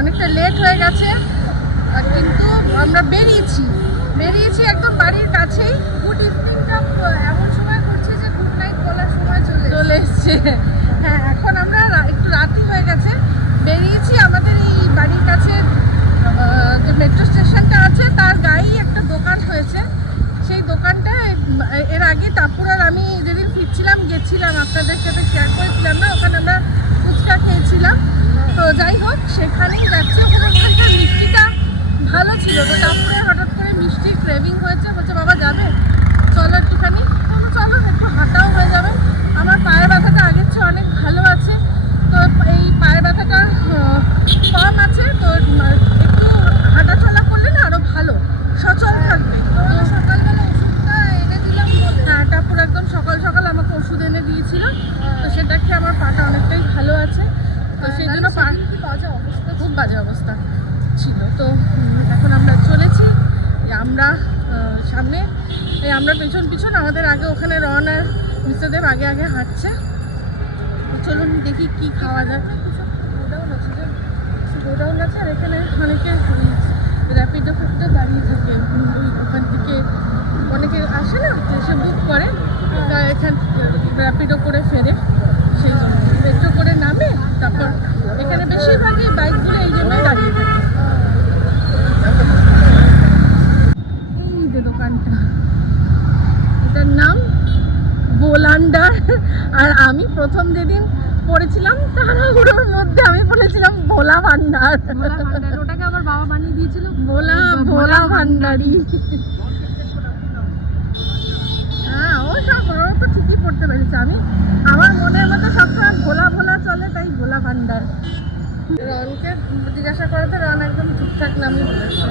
অনেকটা লেট হয়ে গেছে, কিন্তু আমরা বেরিয়েছি একদম বাড়ির কাছেই। গুড ইভিনিংটা এমন সময় করছে যে গুড নাইট বলার সময় চলে এসছে। হ্যাঁ, এখন আমরা একটু রাতই হয়ে গেছে, বেরিয়েছি। আমাদের এই বাড়ির কাছে যে মেট্রো স্টেশনটা আছে তার গায়েই একটা দোকান হয়েছে। সেই দোকানটা এর আগে টাপুর আর আমি যেদিন ফিরছিলাম গেছিলাম, আপনাদের সাথে শেয়ার করেছিলাম না, ওখানে আমরা ফুচকা খেয়েছিলাম। তো যাই হোক, সেখানেই যাচ্ছি। ওখানকার মিষ্টিটা ভালো ছিল, তো টাপুরে হঠাৎ করে মিষ্টির ক্রেভিং হয়েছে, বলছে বাবা যাবে, চলো একটুখানি। চলো, একটু হাঁটাও হয়ে যাবে। আমার পায়ের ব্যথাটা আগের চেয়ে অনেক ভালো আছে, তো এই পায়ের ব্যথাটা কম আছে, তো একটু হাঁটাচলা করলে না আরও ভালো, সচল থাকবে। সকালবেলা ওষুধটা এনে দিলাম। হ্যাঁ, টাপুর একদম সকাল সকাল আমাকে ওষুধ এনে দিয়েছিল, তো সেটা খেয়ে আমার পাটা অনেকটাই ভালো আছে। তো সেই জন্য খুব বাজে অবস্থা ছিল। তো এখন আমরা চলেছি, আমরা সামনে, আমরা পেছন আমাদের আগে ওখানে রন আর মিস্টারদেব আগে হাঁটছে। চলুন দেখি কি খাওয়া যায়। গোডাউন আছে আর এখানে অনেকে র্যাপিডো করতে দাঁড়িয়ে থাকে, ওখান থেকে অনেকে আসে না, এসে বুক করে, এখান র্যাপিডো করে ফেরে, সেই জন্য মেট্রো করে নামে। তারপর এখানে বেশিরভাগই বাইকগুলো এই জন্যই দাঁড়িয়ে থাকে। এই যে দোকানটা, এটার নাম বোলান্ডার। আর আমি প্রথম যেদিন পড়েছিলাম তাড়াহুড়োর মধ্যে আমি বলেছিলাম ভোলা ভান্ডার। ওটাকে আবার বাবা বানিয়ে দিয়েছিল ভোলা ভান্ডারি। হ্যাঁ, ও সব তো ঠিকই পড়তে পেরেছে। আমার মনের মধ্যে সবসময় ভোলা চলে, তাই ভোলা ভান্ডার। রনকে জিজ্ঞাসা করাতে রন একদম ঠিকঠাক নামই বলেছে।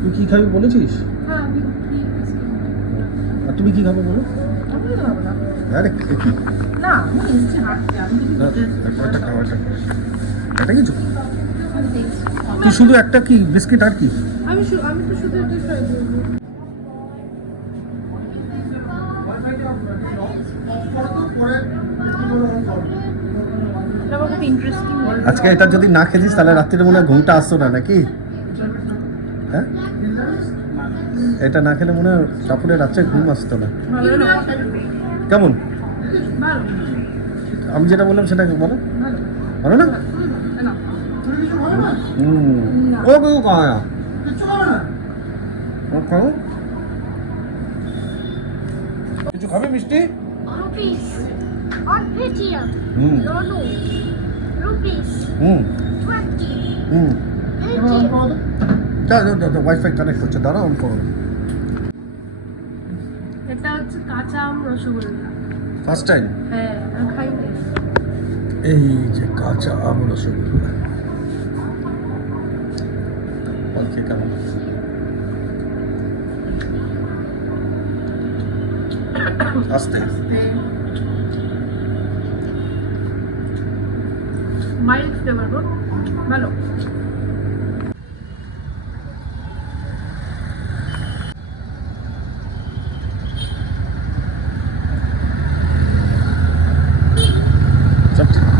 তুই কি খাবি বলেছিস? আর তুমি কি খাবে বলো? আরে কি না, আমি এসেছি হাঁটতে, আমি একটা খাওয়া, এটা কিছু তুই শুধু একটা কি বিস্কিট আর কি? আমি তো শুধু এটা ট্রাই করব। আজকে এটা যদি না খেতিস তাহলে রাত্রিরে মনে হয় ঘুমটা আসতো না নাকি? হ্যাঁ, এটা না খেলে মনে হয় টাপুরে রাত্রে ঘুম আসতো না। কেমন? আমি যেটা বললাম সেটা বলো, ভালো না? ও কেউ খাওয়া কিছু খাবে মিষ্টি? ওয়াইফাই কানেক্ট করছে, দাঁড়া অন করো। এটা হচ্ছে কাঁচা আম রসগোল্লা, ফার্স্ট টাইম। হ্যাঁ, আমি খাইনি। এই যে কাঁচা আম রসগোল্লা, ওকে কেমন? আস্তে মাইল্ড ফ্লেভার, ভালো।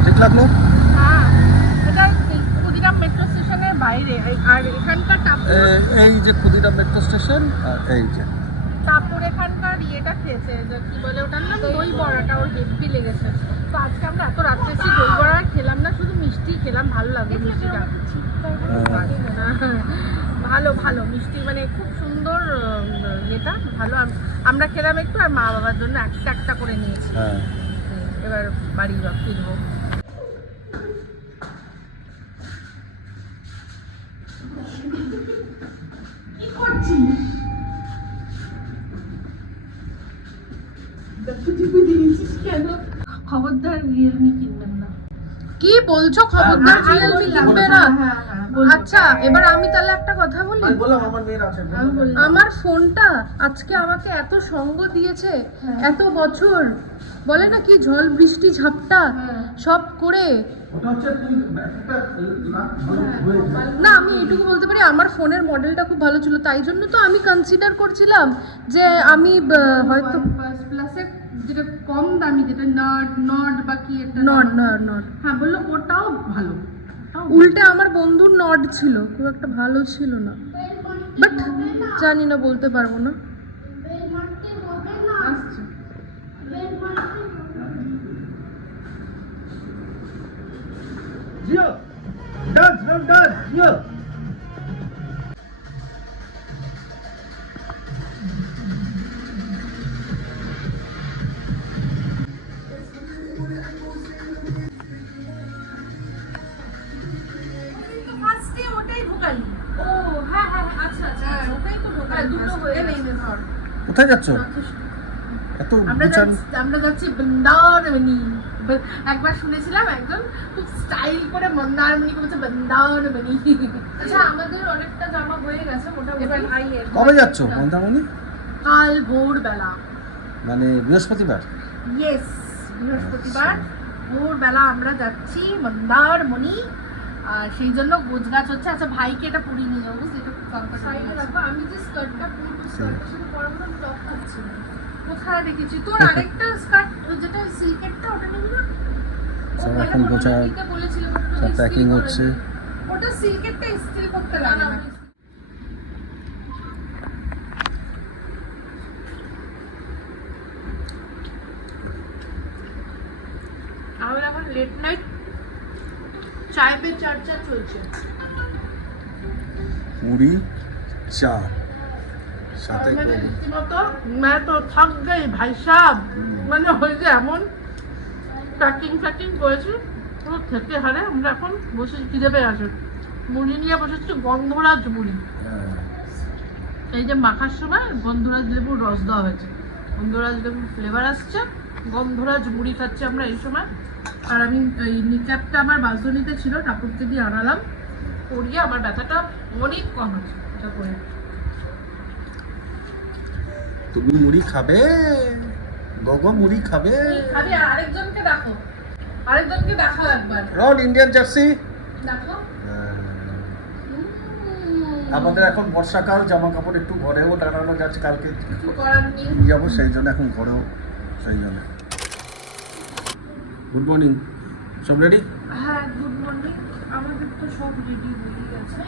ঠিক লাগলো? হ্যাঁ, এটা ক্ষুদিরাম মেট্রো স্টেশনের বাইরে। আর এখানকার এই যে ক্ষুদিরাম মেট্রো স্টেশন, আর এই যে তারপর এখানকার ইয়েটা খেয়েছে, কি বলে ওটার নাম, দই বড়াটা ওর হেভি লেগেছে। তো আজকে আমরা এত রাত্রে এসে দই বড়া খেলাম না, শুধু মিষ্টি খেলাম, ভালো লাগলো মিষ্টিটা। ভালো মিষ্টি, মানে খুব সুন্দর ইয়েটা ভালো। আমরা খেলাম একটু, আর মা বাবার জন্য একটা করে নিয়েছি। এবার বাড়ি ফিরবো। কি করছিস? কেন খবরদার রিয়েলমি কিনবেন না। কি বলছো খবরদার রিয়েলমি কিনবে না? আচ্ছা এবার আমি তাহলে একটা কথা বলি। বললাম আমার মেয়ের আছে। আমার ফোনটা আজকে আমাকে এত সঙ্গ দিয়েছে, এত বছর বলে না কি ঝড় বৃষ্টি ঝাপটা সব করে। ওটা হচ্ছে তুই একটা না আমি এইটুকু বলতে পারি আমার ফোনের মডেলটা খুব ভালো ছিল, তাই জন্য তো আমি কনসিডার করছিলাম যে আমি হয়তো প্লাসে যেটা কম দামি, যেটা নট বা কি একটা নট, হ্যাঁ বললো ওটাও ভালো। উল্টে আমার বন্ধুর নট ছিল, খুব একটা ভালো ছিল না, বাট জানি না, বলতে পারবো না। আসছে জিও ডান্স ডান্স জিও। ফার্স্টে ওটাই ঢোকালি। ও হ্যাঁ হ্যাঁ আচ্ছা আচ্ছা ওটাই তো ঢোকালি, দুটো হয়ে গেছে। ধর। কোথায় যাচ্ছ এত গুছান? আমরা যাচ্ছি বৃন্দাবনী। একবার শুনেছিলাম একজন খুব স্টাইল করে মন্দারমণি বলছে বৃন্দাবনী। আচ্ছা আমাদের অনেকটা জামা হয়ে গেছে মোটামুটি। এবার ভাইয়ের কবে যাচ্ছ মন্দারমণি? কাল ভোরবেলা, মানে বৃহস্পতিবার? ইয়েস বৃহস্পতিবার ভোরবেলা আমরা যাচ্ছি মন্দারমণি। আর সেই জন্য গোছগাছ হচ্ছে। আচ্ছা ভাইকে এটা পরিয়ে নিয়ে যাবো, বুঝলি? এটা খুব সাইডে comfortable রাখবো। আমি যে স্কার্টটা পরবো, স্কার্টের সাথে পরাবো না, টপ করছি না। কোথায় দেখেছি তোর আরেকটা স্কার্ট যেটা সিল্কেরটা, ওটা নিবি না? সব এখন গোছা বলেছিল সব প্যাকিং হচ্ছে। ওটা সিল্কেরটা ইস্ত্রি করতে লাগে না। আমার এখন লেট নাইট চায় পে চর্চা চলছে। মুড়ি চা সাথে মানে কোক। রীতিমতো मैं तो थक गई भाई साहब। মানে ওই যে এমন প্যাকিং করেছি পুরো থেকে হারে আমরা এখন বসে খিদে পেয়ে আসে মুড়ি নিয়ে বসেছি, গন্ধরাজ মুড়ি। হ্যাঁ। এই যে মাখার সময় গন্ধরাজ লেবুর রস দেওয়া হয়েছে, গন্ধরাজ লেবুর ফ্লেভার আসছে, গন্ধরাজ মুড়ি খাচ্ছি আমরা এই সময়। আর আমি এই নিক্যাপটা আমার বালকনিতে ছিল, ঠাকুরকে দিয়ে আনালাম, পরিয়ে আমার ব্যথাটা অনেক কম হচ্ছে এটা করে। তুমি মুড়ি খাবে? গগো মুড়ি খাবে? খালি আরেকজনকে দেখো, আরেকজনকে দেখাও একবার, রন ইন্ডিয়ান জার্সি। দেখো। আমাদের এখন বর্ষাকাল, জামা কাপড় একটু ঘরেও টানানো যাচ্ছে, কালকে কিছু করার নেই। যাবো সেই জন্য এখন ঘরেও সেই জন্য। গুড মর্নিং, সব রেডি? হ্যাঁ গুড মর্নিং, আমাদের তো সব রেডি হয়ে গেছে,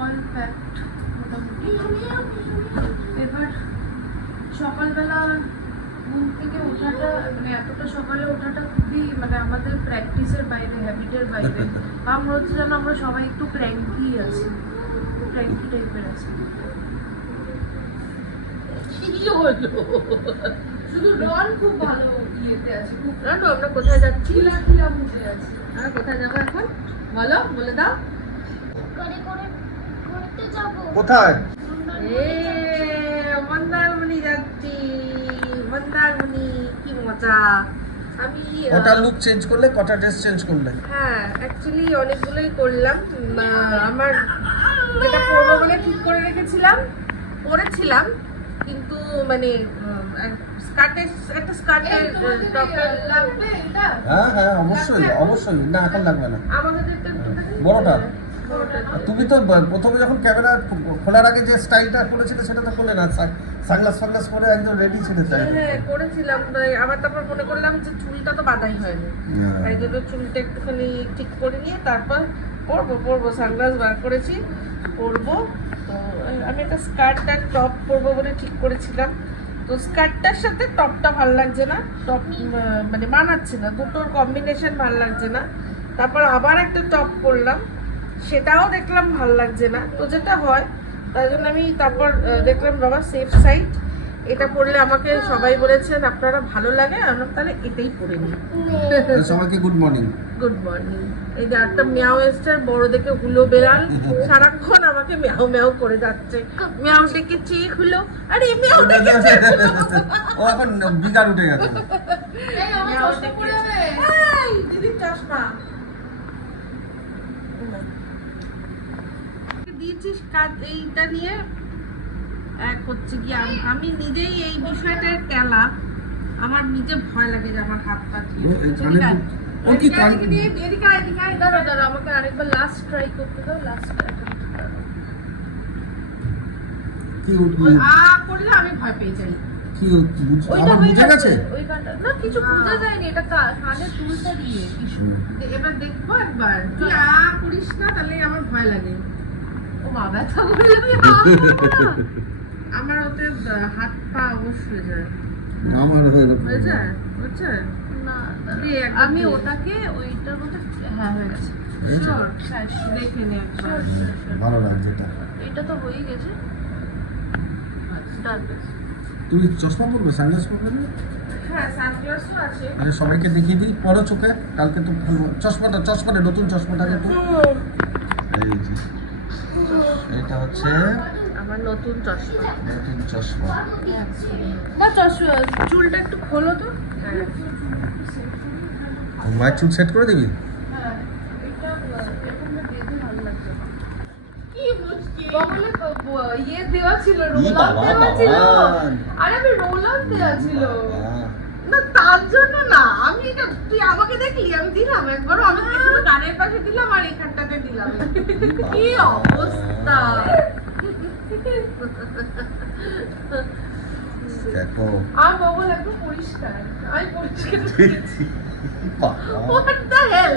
অল প্যাকড মোটামুটি। এবার সকালবেলা ঘুম থেকে ওঠাটা, মানে এতটা সকালে ওঠাটা খুবই মানে আমাদের প্র্যাকটিসের বাইরে, হ্যাবিটের বাইরে। আমরা হচ্ছে যেন আমরা সবাই একটু ক্র্যাঙ্কি আছি, ক্র্যাঙ্কি টাইপের আছি। কি হলো? শুধু রন খুব ভালো ইয়েতে আছে, খুব রানু, আমরা কোথায় যাচ্ছি? খিলা মুখে আছে। আমরা কোথায় যাবো এখন বলো, বলে দাও। কোথায়? মন্দারমণি যাচ্ছি, মন্দারমণি, কি মজা। আমি কটা লুক চেঞ্জ করলে, কটা ড্রেস চেঞ্জ করলে? হ্যাঁ অ্যাকচুয়ালি অনেকগুলোই করলাম। আমার যেটা পরবো বলে ঠিক করে রেখেছিলাম পরেছিলাম, কিন্তু মানে স্কার্টের একটা স্কার্টের টপের লাগবে এটা? হ্যাঁ হ্যাঁ অবশ্যই অবশ্যই, না এখন লাগবে না। আমাদের বড়টা? আর তুমি তো প্রথমে যখন ক্যামেরা খোলার আগে যে স্টাইলটা করেছিলে সেটা তো করলে না, সানগ্লাস ফানগ্লাস পরে একদম রেডি ছিল তাই? হ্যাঁ করেছিলাম, আবার তারপর মনে করলাম যে চুলটা তো বাঁধাই হয়নি, তাই জন্য চুলটা একটুখানি ঠিক করে নিয়ে তারপর পরবো সানগ্লাস বার করেছি, পরবো। তো আমি একটা স্কার্ট আর টপ পরবো বলে ঠিক করেছিলাম, তো স্কার্টটার সাথে টপটা ভালো লাগছে না, টপ মানে মানাচ্ছে না, দুটোর কম্বিনেশন ভালো লাগছে না। তারপর আবার একটা টপ পরলাম, সেটাও দেখলাম ভালো লাগছে না। তো যেটা হয় তাই জন্য আমি তারপর দেখলাম বাবা সেফ সাইড, এটা পরলে আমাকে সবাই বলেছেন আপনারা ভালো লাগে, আমরা তাহলে এটাই পরে নিই। সবাইকে গুড মর্নিং। Good morning. এই যে একটা মিয়াও এসছে, বড় দেখে হুলো বেড়াল, সারাক্ষণ আমাকে মিয়াও মিয়াও করে যাচ্ছে, মিয়াও ডেকে চেক হলো, আরে মিয়াও ডেকে ও এখন বিকার উঠে গেছে। এই আমার মিয়াও কষ্ট ডেকে করে যাবে। এই দিদি দিয়েছিস কাজ এইটা নিয়ে এক হচ্ছে কি আমি নিজেই এই বিষয়টার খেলা আমার নিজে ভয় লাগে যে আমার হাত পা ও কি কান দাঁড়া আমাকে আরেকবার লাস্ট ট্রাই করতে দাও লাস্ট কি উঠবে করলে আমি ভয় পেয়ে যাই কি আমার বুঝে গেছে ওই গানটা না কিছু বোঝা যায়নি এটা কানে তুলতে দিয়ে এবার দেখবো একবার তুই করিস না তাহলে আমার ভয় লাগে ও মা ব্যথা করলে আমি আমার ওতে হাত পা অবশ্যই যায় আমার হয়ে হয়ে যায় বুঝছে না তুই একবার আমি দিয়ে। ওটাকে ওইটার মধ্যে হ্যাঁ হয়ে গেছে Sure, দেখে নে একবার ভালো লাগছে এটা এটা তো হয়ে গেছে ডান তুমি চশমা পরবে সানগ্লাস পরবে না হ্যাঁ সানগ্লাসও আছে আরে সবাইকে দেখিয়ে দিই পরো চোখে কালকে তো চশমাটা নতুন চশমাটা একটু এই যে এটা হচ্ছে আমার নতুন চশমা নতুন চশমা না চুলটা একটু খোলো তো মায়ের চুল সেট করে দিবি এটা এরকম বেঁধে ভালো লাগছে না কি মুশকিল বগলে ইয়ে দেওয়া ছিল ই রোলার বাবা, দেওয়া ছিল বাবা। আরে আমি রোলার দেওয়া ছিল না তার জন্য না আমি এটা তুই আমাকে দেখলি আমি দিলাম একবারও আমি শুধু গানের পাশে দিলাম আর এখানটাতে দিলাম কি অবস্থা দেখো আর বগল একদম পরিষ্কার আমি পরিষ্কার করেছি বাবা। What the hell?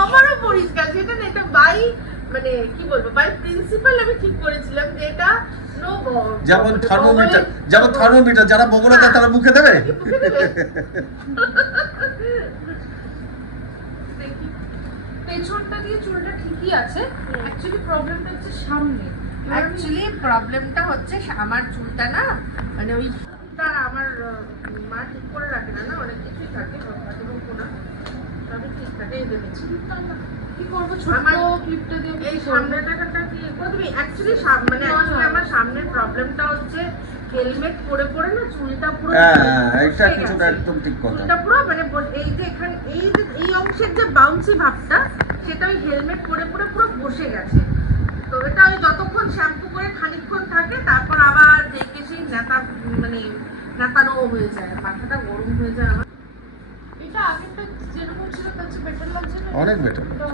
আমারও পরিষ্কার সেটা না এটা বাই মানে কি বলবো বাই প্রিন্সিপাল আমি ঠিক করেছিলাম যে এটা নো যেমন থার্মোমিটার যারা বগুড়া দেয় তারা মুখে দেবে দেখি পেছনটা দিয়ে চুলটা ঠিকই আছে অ্যাকচুয়ালি প্রবলেমটা হচ্ছে সামনে অ্যাকচুয়ালি প্রবলেমটা হচ্ছে আমার চুলটা না মানে ওই তার আমার মা ঠিক করে রাখে না অনেক কিছুই থাকে এবং কোনা তবে ঠিক থাকে এই দেখেছি কি করবো ছোট আমার- ক্লিপটা দিয়ে এই সামনেটা কি তুমি অ্যাকচুয়ালি মানে অ্যাকচুয়ালি আমার সামনের প্রবলেমটা হচ্ছে হেলমেট পরে পরে না চুলটা পুরো হ্যাঁ এটা বসে কিছুটা গেছে। একদম ঠিক কথা চুলটা পুরো মানে এই যে এখানে এই অংশের যে বাউন্সি ভাবটা সেটা ওই হেলমেট পরে পরে পুরো বসে গেছে তো এটা ওই যতক্ষণ শ্যাম্পু করে খানিকক্ষণ থাকে তারপর আবার দেখে সেই নেতারও হয়ে যায় মাথাটা গরম হয়ে যায় আমার এটা আগেরটা যেরকম ছিল তার চেয়ে বেটার লাগছে না অনেক বেটার তো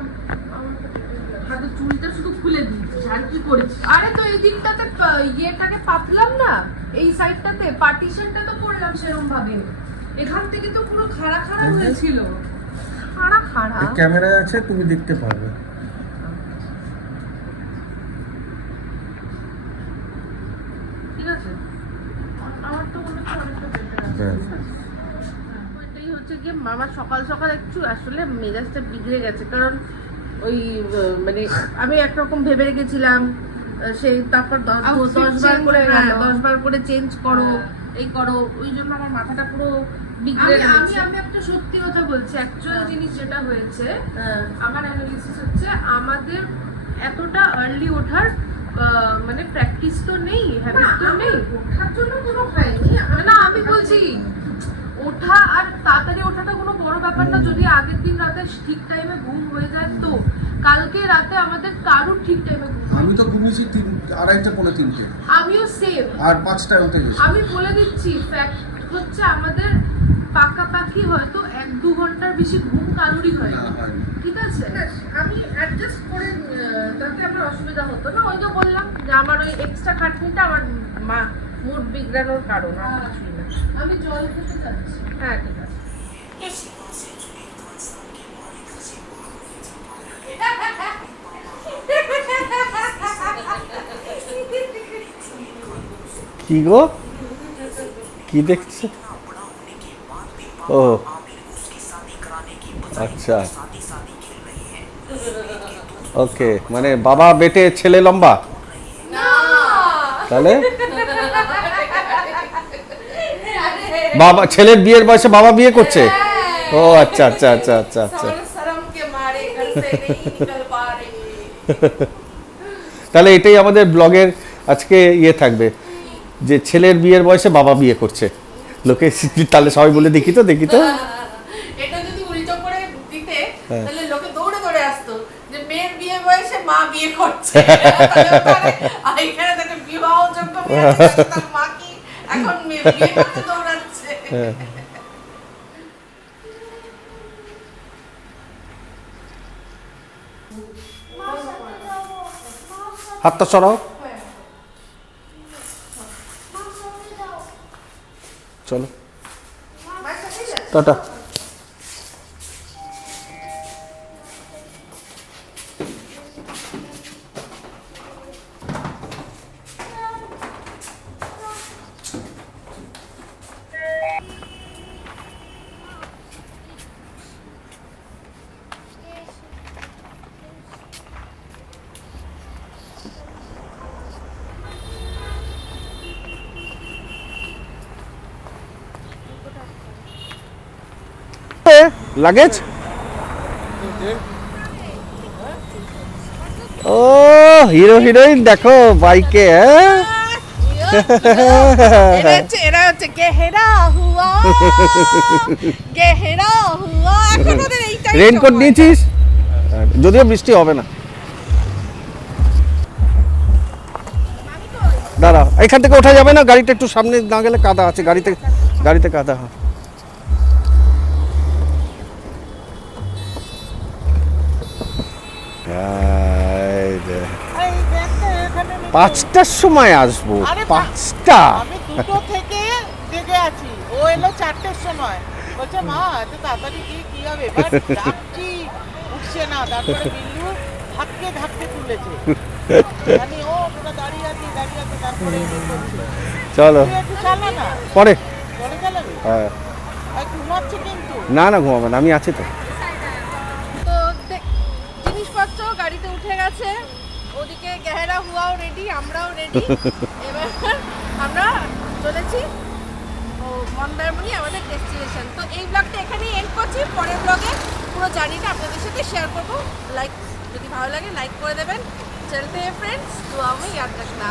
আমার তো better লাগছে। হাতে চুলটা শুধু খুলে দিয়েছিস আর কি করেছিস আরে তো এই দিকটাতে ইয়েটাকে পাতলাম না এই সাইডটাতে পার্টিশনটা তো করলাম সেরকম ভাবে এখান থেকে তো পুরো খাড়া খাড়া এই যে। হয়েছিল খাড়া খাড়া ক্যামেরায় আছে তুমি দেখতে পারবে ঠিক আছে আমার তো মনে হচ্ছে অনেকটা বেটার আছে ব্যাস। ওইটাই হচ্ছে গিয়ে মামা সকাল সকাল একটু আসলে মেজাজটা বিগড়ে গেছে কারণ ওই মানে আমি একরকম ভেবে রেখেছিলাম সেই তারপর Outfit 10 বার change করে হয়ে গেল। 10 বার করে চেঞ্জ করো হ্যাঁ। এই করো ওই জন্য আমার মাথাটা পুরো বিগড়ে আমি গেছে আমি একটা সত্যি কথা বলছি অ্যাকচুয়াল হ্যাঁ। জিনিস যেটা হয়েছে হ্যাঁ আমার অ্যানালিসিস হচ্ছে আমাদের এতটা আর্লি ওঠার মানে প্র্যাকটিস তো নেই হ্যাবিট তো নেই ওঠার জন্য কোনো হয়নি না আমি বলছি ওঠা আর তাড়াতাড়ি ওঠাটা কোনো বড় ব্যাপার না যদি আগের দিন রাতে ঠিক টাইমে ঘুম হয়ে যায় তো কালকে রাতে আমাদের কারোর ঠিক টাইমে ঘুম আমি তো ঘুমিয়েছি 2:30 পৌনে 3টে আমিও সেম আর 5টায় উঠে গেছি আমি বলে দিচ্ছি ফ্যাক্ট হচ্ছে আমাদের পাকাপাকি হয়তো 1-2 ঘন্টার বেশি ঘুম কারোরই হয় না, না হয়নি। ঠিক আছে আমি অ্যাডজাস্ট করে তাতে আমার অসুবিধা হতো না ওই যে বললাম যে আমার ওই এক্সট্রা খাটনিটা আমার মুড বিগড়ানোর কারণ আর কিছুই না আমি জল খেতে যাচ্ছি হ্যাঁ ঠিক আছে কি গো কি দেখছে ও আচ্ছা ওকে মানে বাবা বেটে ছেলে লম্বা তাহলে বাবা ছেলের বিয়ের বয়সে বাবা বিয়ে করছে ও আচ্ছা আচ্ছা আচ্ছা আচ্ছা আচ্ছা शर्म के मारे घर से नहीं निकल पा रही তাহলে এটাই আমাদের ব্লগের আজকে ইয়ে থাকবে যে ছেলের বিয়ের বয়সে বাবা বিয়ে করছে লোকে তাহলে সবাই বলে দেখি তো এটা যদি উল্টো করে দিতে হ্যাঁ। তাহলে লোকে দৌড়ে দৌড়ে আসতো যে মেয়ের বিয়ে বয়সে মা বিয়ে করছে আর এখানে দেখে বিবাহযোগ্য মেয়ে আছে, তার মা কি এখন মেয়ে বিয়ে করতে দৌড়াচ্ছে। হ্যাঁ। হাতটা সরাও, চলো টাটা। লাগেজ ও হিরো হিরোইন দেখো বাইকে। এরা হচ্ছে গেহেরা হুয়া, গেহেরা হুয়া। এখন ওদের এইটাই রেইনকোট নিয়েছিস? যদিও বৃষ্টি হবে না। দাঁড়া, এখান থেকে ওঠা যাবে না, গাড়িটা একটু সামনে না গেলে কাদা আছে, গাড়িতে কাদা। এই যে 5টার সময় আসবো। আরে 5টা? আমি 2টো থেকে জেগে আছি, ও এলো 4টের সময়। বলছে মা এত তাড়াতাড়ি গিয়ে কি হবে, এবার ডাকছি উঠছে না। তারপরে বিল্লু ধাক্কে ধাক্কে তুলেছে, মানে ও তোরা দাঁড়িয়ে আছি। তারপরে এই করছে, চলো তুই একটু চালা না, পরে। পরে চালাবি। হ্যাঁ, আর ঘুমাচ্ছে কিন্তু। না ঘুমাবে না, আমি আছি তো। তো জিনিসপত্র গাড়িতে উঠে গেছে, ওদিকে গেহেরা হুয়াও রেডি, আমরাও রেডি। এবার আমরা চলেছি ও মন্দারমণি, আমাদের ডেস্টিনেশন। তো এই ব্লগটা এখানেই এন্ড করছি। পরের ব্লগে পুরো জার্নিটা আপনাদের সাথে শেয়ার করব। লাইক, যদি ভালো লাগে লাইক করে দেবেন। চলতে हैं फ्रेंड्स, दुआ में याद रखना।